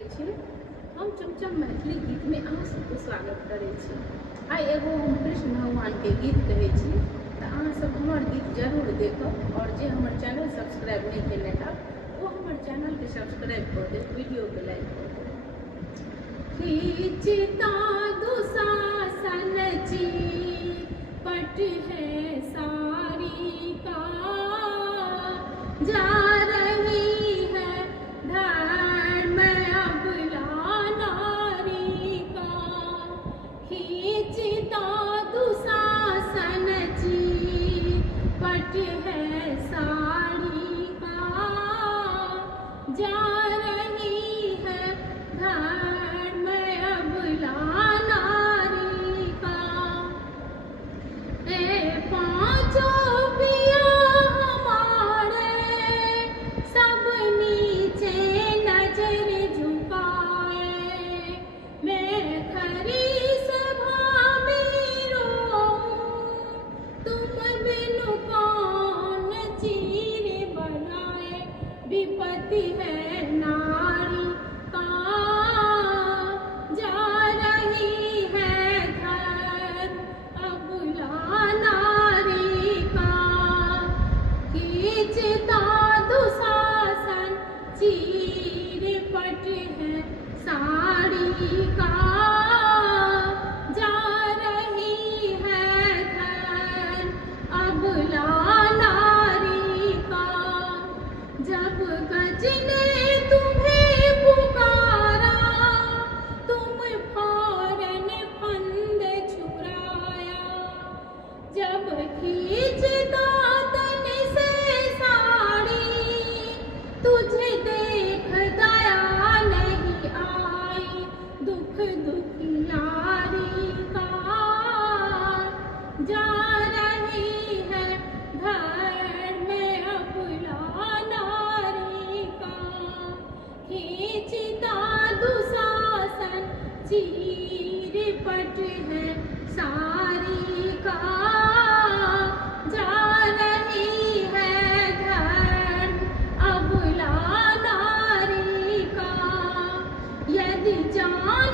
हम चमचम मैथिली गीत में अहाँ सबके स्वागत करै छी। आइ एगो हम कृष्ण भगवान के गीत कहै छी, तऽ अहाँ सब हमर गीत जरूर देखब और जे हमर चैनल सब्सक्राइब नहीं केने हैब वो हमर चैनल के सब्सक्राइब कर देब, वीडियो के लाइक कर देब। खींचता दुशासन पट है सारी का, जा रही है धर्म अबला नारी का। खींचता दुशासन पट है साड़ी का, जा रही है धर्म अबला नारी का। ए पांचों पिया हमारे सब नीचे नजर झुकाए, मैं खरी सभा में रोऊं, तुम बिनु कौन चीर बनाए। विपत्ति है नारी का, जा रही है घर अबला नारी का। खींचता दुशासन चीर पट है साड़ी का, जा रही है घर अबला नारी का। जब गज ने तुम्हें पुकारा, तुम फौरन फंद छुड़ाया। जब खींचता तन से साड़ी, तुझे देख दया नहीं आई। दुख दुखियारी का, जा रही है धर्म अबला नारी का। खींचता दुशासन चीर पट है सारी का, जा रही है धर्म अबला नारी का। यदि जान